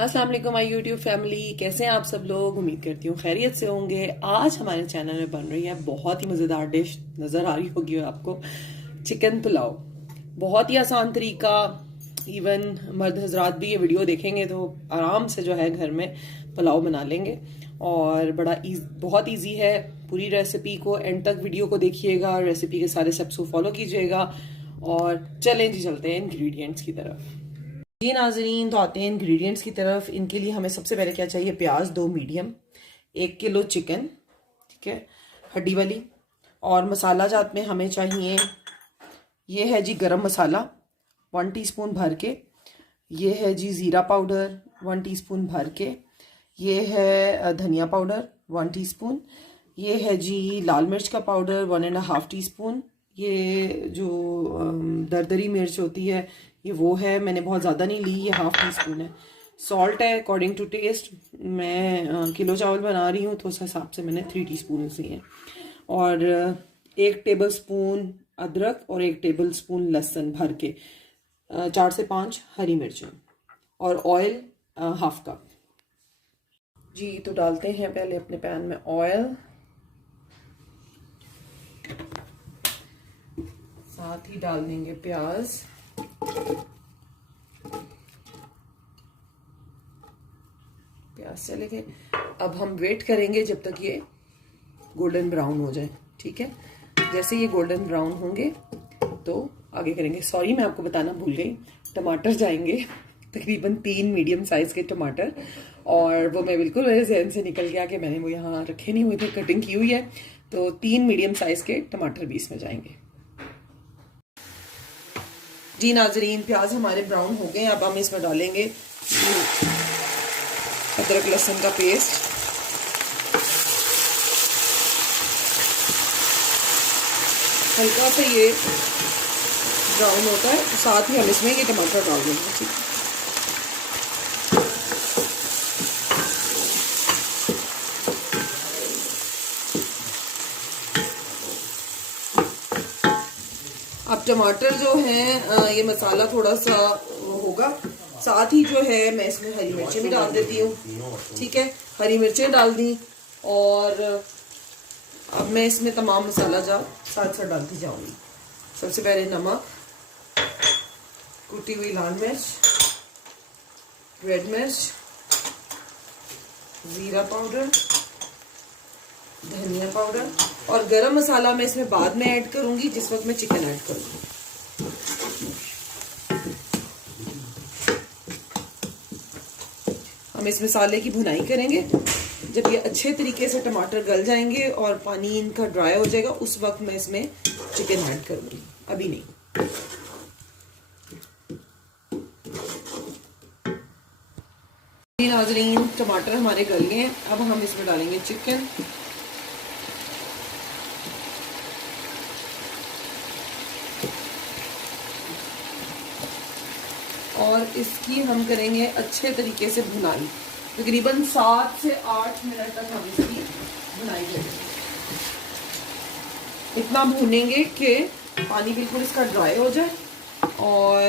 अस्सलाम वालेकुम my YouTube family, कैसे हैं आप सब लोग। उम्मीद करती हूँ खैरियत से होंगे। आज हमारे चैनल में बन रही है बहुत ही मज़ेदार डिश, नज़र आ रही होगी आपको, चिकन पुलाव। बहुत ही आसान तरीका, इवन मर्द हजरात भी ये वीडियो देखेंगे तो आराम से जो है घर में पुलाव बना लेंगे। और बहुत ईजी है। पूरी रेसिपी को एंड तक वीडियो को देखिएगा, रेसिपी के सारे स्टेप्स को फॉलो कीजिएगा। और चलें जी, चलते हैं इंग्रेडिएंट्स की तरफ। जी नाजरीन, तो आते हैं इंग्रेडिएंट्स की तरफ। इनके लिए हमें सबसे पहले क्या चाहिए, प्याज 2 मीडियम, 1 किलो चिकन, ठीक है, हड्डी वाली। और मसाला जात में हमें चाहिए, ये है जी गरम मसाला 1 टीस्पून भर के, ये है जी ज़ीरा पाउडर 1 टीस्पून भर के, ये है धनिया पाउडर 1 टीस्पून, ये है जी लाल मिर्च का पाउडर 1.5 टीस्पून, ये जो दरदरी मिर्च होती है ये वो है, मैंने बहुत ज़्यादा नहीं ली, ये 1/2 टीस्पून है। सॉल्ट है अकॉर्डिंग टू टेस्ट, मैं किलो चावल बना रही हूँ तो उस हिसाब से मैंने 3 टीस्पून ली है। और 1 टेबल स्पून अदरक और 1 टेबल स्पून लहसुन भर के, 4 से 5 हरी मिर्चें, और ऑयल 1/2 कप। जी तो डालते हैं पहले अपने पैन में ऑयल, साथ ही डाल देंगे प्याज। प्याज चले गए। अब हम वेट करेंगे जब तक ये गोल्डन ब्राउन हो जाए, ठीक है। जैसे ये गोल्डन ब्राउन होंगे तो आगे करेंगे। सॉरी, मैं आपको बताना भूल गई, टमाटर जाएंगे तकरीबन 3 मीडियम साइज के टमाटर, और वो मैं बिल्कुल मेरे जहन से निकल गया कि मैंने वो यहाँ रखे नहीं हुए थे, कटिंग की हुई है। तो 3 मीडियम साइज के टमाटर भी इसमें जाएंगे। जी नाजरीन, प्याज हमारे ब्राउन हो गए। अब हम इसमें डालेंगे अदरक लहसुन का पेस्ट, हल्का सा ये ब्राउन होता है, साथ ही हम इसमें ये टमाटर डाल देंगे, ठीक है। अब टमाटर जो है ये मसाला थोड़ा सा होगा, साथ ही जो है मैं इसमें हरी मिर्चें भी डाल देती हूँ, ठीक है। हरी मिर्चें डाल दी, और अब मैं इसमें तमाम मसाला साथ साथ डालती जाऊंगी। सबसे पहले नमक, कुटी हुई लाल मिर्च, रेड मिर्च, जीरा पाउडर, धनिया पाउडर, और गरम मसाला मैं इसमें बाद में ऐड करूंगी, जिस वक्त मैं चिकन ऐड करूंगी। हम इस मसाले की भुनाई करेंगे। जब ये अच्छे तरीके से टमाटर गल जाएंगे और पानी इनका ड्राई हो जाएगा, उस वक्त मैं इसमें चिकन ऐड करूंगी, अभी नहीं। नाज़रीन, टमाटर हमारे गल गए हैं। अब हम इसमें डालेंगे चिकन, और इसकी हम करेंगे अच्छे तरीके से भुनाई। तकरीबन 7 से 8 मिनट तक हम इसकी भुनाई करेंगे। इतना भूनेंगे कि पानी बिल्कुल इसका ड्राई हो जाए और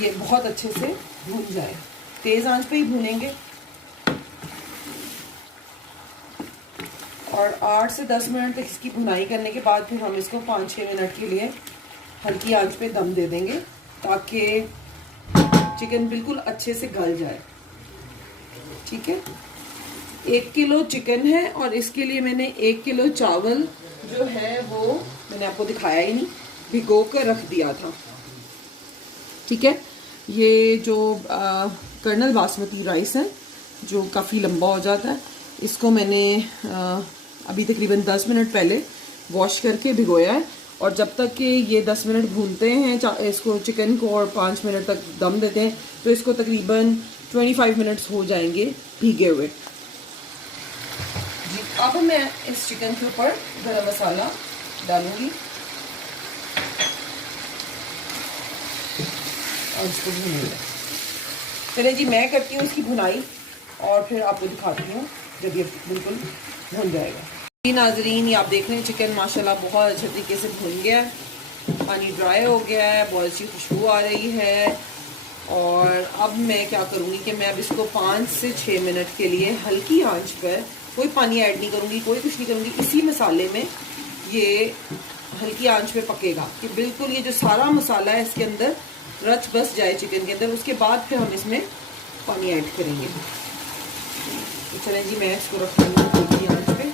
ये बहुत अच्छे से भून जाए। तेज आंच पे ही भूनेंगे, और 8 से 10 मिनट तक इसकी भुनाई करने के बाद फिर हम इसको 5-6 मिनट के लिए हल्की आंच पे दम दे देंगे, ताकि चिकन बिल्कुल अच्छे से गल जाए, ठीक है। 1 किलो चिकन है, और इसके लिए मैंने 1 किलो चावल जो है वो मैंने आपको दिखाया ही नहीं, भिगो कर रख दिया था, ठीक है। ये जो कर्नल बासमती राइस है जो काफ़ी लंबा हो जाता है, इसको मैंने अभी तकरीबन 10 मिनट पहले वॉश करके भिगोया है। और जब तक कि ये 10 मिनट भूनते हैं इसको, चिकन को, और 5 मिनट तक दम देते हैं, तो इसको तकरीबन 25 मिनट्स हो जाएंगे भीगे हुए जी। अब मैं इस चिकन के ऊपर गरम मसाला डालूंगी और इसको भूनूंगी। चलिए जी, मैं करती हूँ इसकी भुनाई और फिर आपको दिखाती हूँ जब ये बिल्कुल भुन जाएगा। जी नाजरीन, ये आप देख रहे हैं चिकन माशाल्लाह बहुत अच्छे तरीके से भुन गया है, पानी ड्राई हो गया है, बहुत अच्छी खुशबू आ रही है, और अब मैं क्या करूँगी कि मैं अब इसको 5 से 6 मिनट के लिए हल्की आंच पर, कोई पानी ऐड नहीं करूँगी, कोई कुछ नहीं करूँगी, इसी मसाले में ये हल्की आंच पे पकेगा कि बिल्कुल ये जो सारा मसाला है इसके अंदर रच बस जाए चिकन के अंदर। उसके बाद फिर हम इसमें पानी ऐड करेंगे। तो चलें जी, मैं इसको रख दूँगी हल्की आंच पे।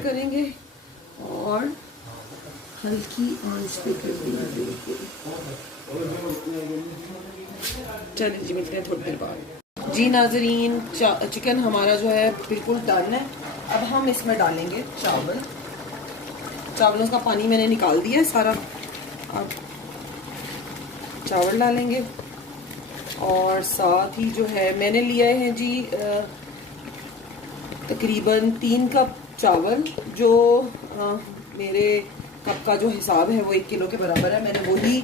करेंगे और हल्की आंच पे कर देंगे बिल्कुल। चलिए जी, मिलते हैं थोड़ी देर बाद। जी नाजरीन, चिकन हमारा जो है बिल्कुल डन है। अब हम इसमें डालेंगे चावल। चावलों का पानी मैंने निकाल दिया है सारा। अब चावल डालेंगे और साथ ही जो है मैंने लिया है जी तकरीबन 3 कप चावल। जो मेरे कप का जो हिसाब है वो 1 किलो के बराबर है। मैंने वही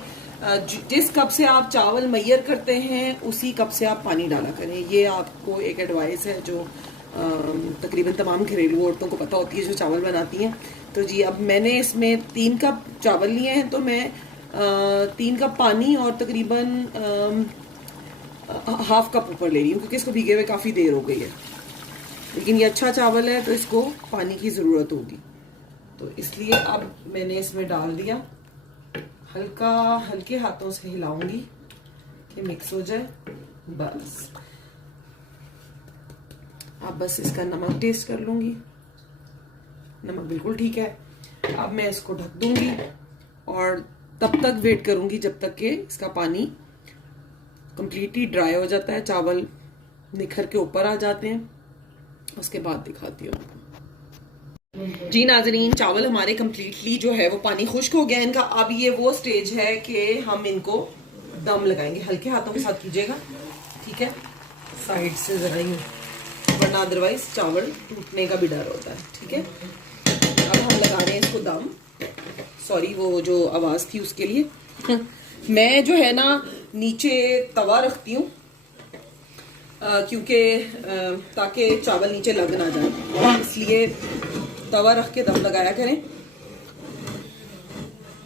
जिस कप से आप चावल मैयर करते हैं उसी कप से आप पानी डाला करें। ये आपको एक एडवाइस है जो तकरीबन तमाम घरेलू औरतों को पता होती है जो चावल बनाती हैं। तो जी अब मैंने इसमें 3 कप चावल लिए हैं, तो मैं 3 कप पानी और तकरीबन हाफ कप ऊपर ले रही हूँ क्योंकि इसको भीगे हुए काफ़ी देर हो गई है। लेकिन ये अच्छा चावल है तो इसको पानी की ज़रूरत होगी, तो इसलिए अब मैंने इसमें डाल दिया। हल्के हाथों से हिलाऊंगी कि मिक्स हो जाए बस। अब बस इसका नमक टेस्ट कर लूंगी, नमक बिल्कुल ठीक है। अब मैं इसको ढक दूंगी और तब तक वेट करूंगी जब तक कि इसका पानी कंप्लीटली ड्राई हो जाता है, चावल निखर के ऊपर आ जाते हैं। उसके बाद दिखाती हूँ जी नाजरीन, चावल हमारे कंप्लीटली जो है वो पानी खुश्क हो गया इनका। अब ये वो स्टेज है कि हम इनको दम लगाएंगे। हल्के हाथों के साथ कीजिएगा, ठीक है, साइड से जरा यूं, वरना अदरवाइज चावल टूटने का भी डर होता है, ठीक है। अब हम लगा रहे हैं इसको दम। सॉरी, वो जो आवाज थी उसके लिए। मैं जो है ना नीचे तवा रखती हूँ क्योंकि ताकि चावल नीचे लग ना जाए, इसलिए तवा रख के दम लगाया करें।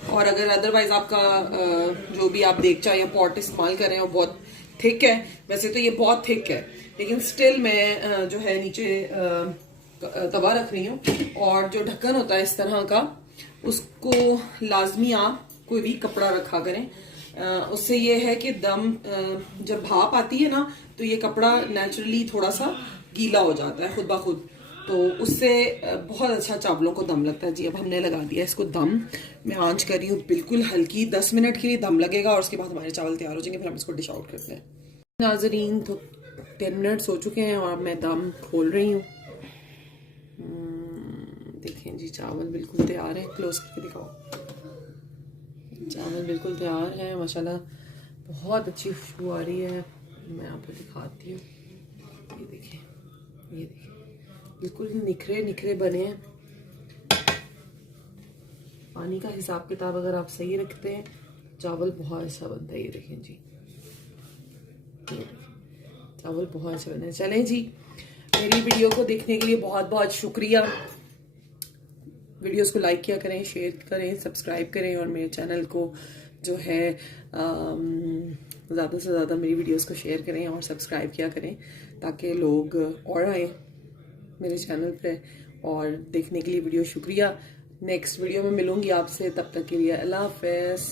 और अगर अदरवाइज आपका जो भी आप देगचा या पॉट इस्तेमाल करें वो बहुत थिक है, वैसे तो ये बहुत थिक है, लेकिन स्टिल मैं जो है नीचे तवा रख रही हूँ। और जो ढक्कन होता है इस तरह का, उसको लाजमी आप कोई भी कपड़ा रखा करें। उससे ये है कि दम जब भाप आती है ना तो ये कपड़ा नेचुरली थोड़ा सा गीला हो जाता है खुद ब खुद, तो उससे बहुत अच्छा चावलों को दम लगता है। जी अब हमने लगा दिया इसको दम। मैं आंच कर रही हूँ बिल्कुल हल्की, 10 मिनट के लिए दम लगेगा और उसके बाद हमारे चावल तैयार हो जाएंगे। फिर हम इसको डिश आउट करते हैं। नाजरीन, तो 10 मिनट्स हो चुके हैं और मैं दम खोल रही हूँ। देखें जी, चावल बिल्कुल तैयार है। क्लोज करके दिखाओ, चावल बिल्कुल तैयार है माशाल्लाह, बहुत अच्छी खुशबू आ रही है। मैं आपको दिखाती हूँ, ये देखें, ये देखें, बिल्कुल निखरे निखरे बने हैं। पानी का हिसाब किताब अगर आप सही रखते हैं चावल बहुत अच्छा बनता है। ये देखें जी, चावल बहुत अच्छा बने। चलें जी, मेरी वीडियो को देखने के लिए बहुत बहुत शुक्रिया। वीडियोस को लाइक किया करें, शेयर करें, सब्सक्राइब करें और मेरे चैनल को जो है ज़्यादा से ज़्यादा मेरी वीडियोस को शेयर करें और सब्सक्राइब किया करें ताकि लोग और आए मेरे चैनल पे और देखने के लिए वीडियो। शुक्रिया। नेक्स्ट वीडियो में मिलूंगी आपसे, तब तक के लिए अल्लाह हाफ़िज़।